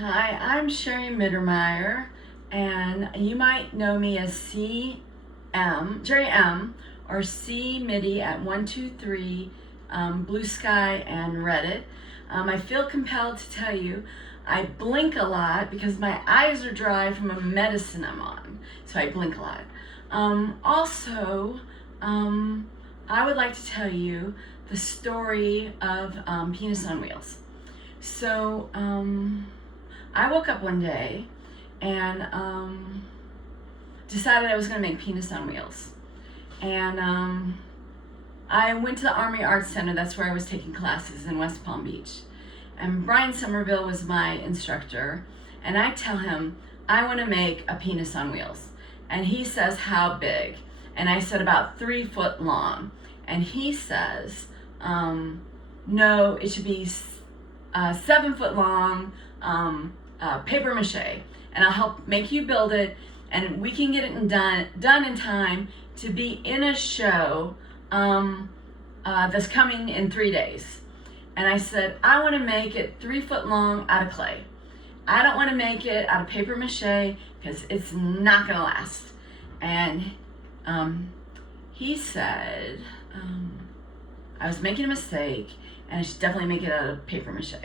Hi, I'm Cheri M, and you might know me as Cheri M, or Cmitty123, Blue Sky and Reddit. I feel compelled to tell you I blink a lot because my eyes are dry from a medicine I'm on, so I blink a lot. I would like to tell you the story of Penis on Wheels. So, I woke up one day and decided I was going to make Penis on Wheels. And I went to the Army Arts Center. That's where I was taking classes in West Palm Beach. And Brian Sommerville was my instructor. And I tell him, I want to make a penis on wheels. And he says, how big? And I said, about 3 foot long. And he says, no, it should be 7 foot long, paper mache, and I'll help make you build it, and we can get it done in time to be in a show that's coming in 3 days. And I said, I want to make it 3 foot long out of clay. I don't want to make it out of paper mache because it's not going to last. And he said I was making a mistake and I should definitely make it out of paper mache.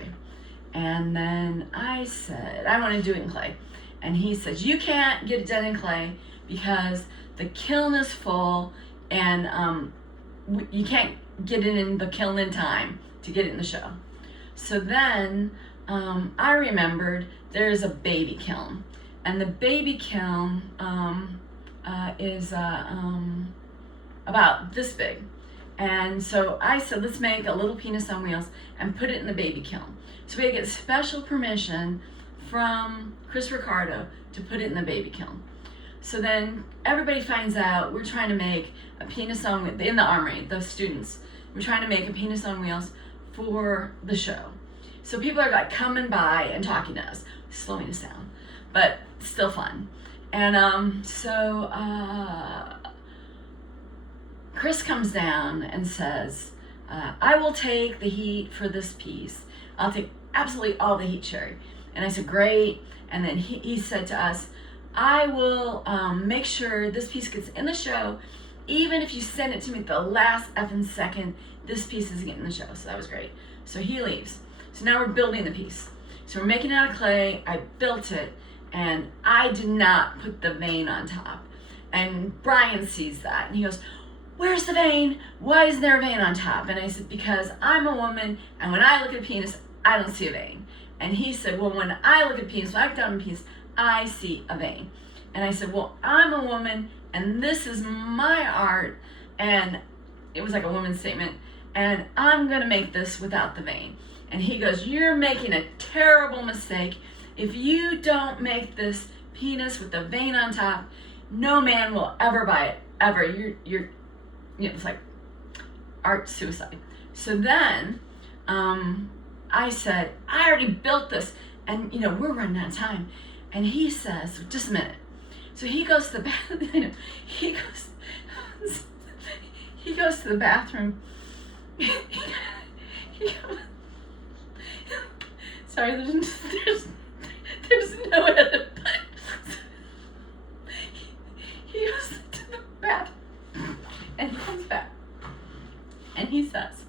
And then I said, I want to do it in clay. And he said, you can't get it done in clay because the kiln is full and you can't get it in the kiln in time to get it in the show. So then I remembered there's a baby kiln. And the baby kiln is about this big. And so I said, let's make a little penis on wheels and put it in the baby kiln. So we had to get special permission from Chris Ricardo to put it in the baby kiln. So then everybody finds out we're trying to make a penis on wheels, in the armory, the students, we're trying to make a penis on wheels for the show. So people are like coming by and talking to us, slowing us down, but still fun. And Chris comes down and says, I will take the heat for this piece. I'll take absolutely all the heat, Cheri. And I said, great. And then he said to us, I will make sure this piece gets in the show. Even if you send it to me at the last effing second, this piece is getting in the show. So that was great. So he leaves. So now we're building the piece. So we're making it out of clay. I built it. And I did not put the vein on top. And Brian sees that. And he goes, where's the vein? Why isn't there a vein on top? And I said, because I'm a woman, and when I look at a penis, I don't see a vein. And he said, well, when I look at a penis, when I look down on a penis, I see a vein. And I said, well, I'm a woman, and this is my art, and it was like a woman's statement, and I'm gonna make this without the vein. And he goes, you're making a terrible mistake. If you don't make this penis with the vein on top, no man will ever buy it, ever. You're it's like art suicide. So then I said, I already built this, and we're running out of time. And he says, just a minute. So he goes to the bathroom. He goes to the bathroom. He goes, sorry, there's no edit. He goes to the bathroom. And he comes back and he says,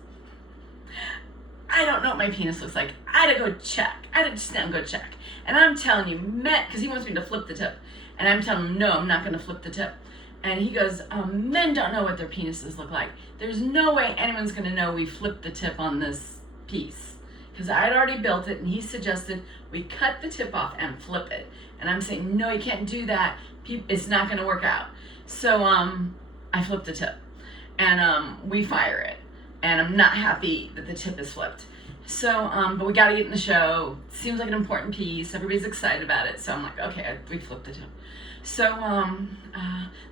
I don't know what my penis looks like. I had to go check. I had to just now go check. And I'm telling you, because he wants me to flip the tip. And I'm telling him, no, I'm not going to flip the tip. And he goes, men don't know what their penises look like. There's no way anyone's going to know we flipped the tip on this piece. Because I had already built it, and he suggested we cut the tip off and flip it. And I'm saying, no, you can't do that. It's not going to work out. So, I flipped the tip, and we fire it, and I'm not happy that the tip is flipped. So, but we got to get in the show. Seems like an important piece. Everybody's excited about it. So I'm like, okay, we flipped the tip. So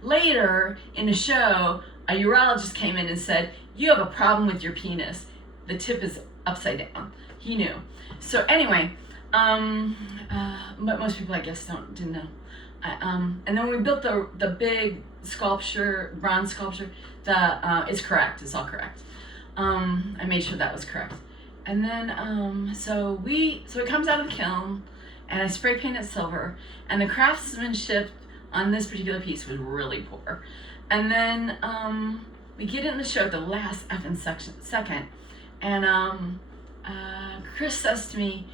later in the show, a urologist came in and said, you have a problem with your penis. The tip is upside down. He knew. So anyway, but most people I guess didn't know. And then when we built the big sculpture, bronze sculpture, it's correct. It's all correct. I made sure that was correct. And then so it comes out of the kiln, and I spray painted silver, and the craftsmanship on this particular piece was really poor. And then we get in the show at the last effing second, and Chris says to me,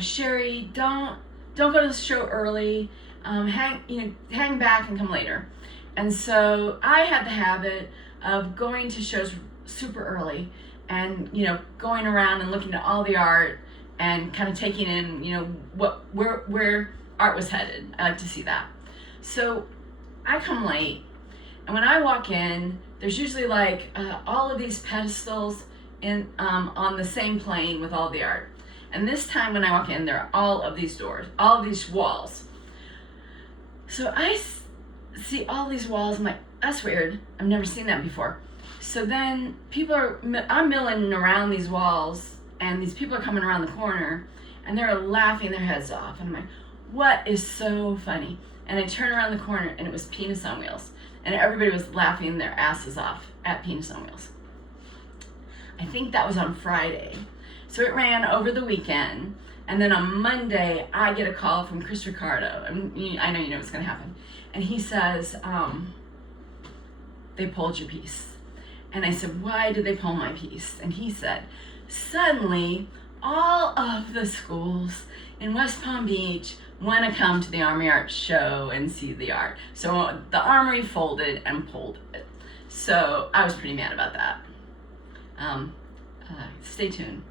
Cheri, don't go to the show early. Hang back and come later. And so I had the habit of going to shows super early, and going around and looking at all the art and kind of taking in where art was headed. I like to see that. So I come late, and when I walk in, there's usually like all of these pedestals in on the same plane with all the art. And this time when I walk in, there are all of these doors, all of these walls. So I see all these walls. I'm like, that's weird. I've never seen that before. So then I'm milling around these walls, and these people are coming around the corner, and they're laughing their heads off. And I'm like, what is so funny? And I turn around the corner, and it was Penis on Wheels. And everybody was laughing their asses off at Penis on Wheels. I think that was on Friday. So it ran over the weekend. And then on Monday, I get a call from Chris Ricardo. I know you know what's going to happen. And he says, they pulled your piece. And I said, why did they pull my piece? And he said, suddenly, all of the schools in West Palm Beach want to come to the Armory Art show and see the art. So the Armory folded and pulled it. So I was pretty mad about that. Stay tuned.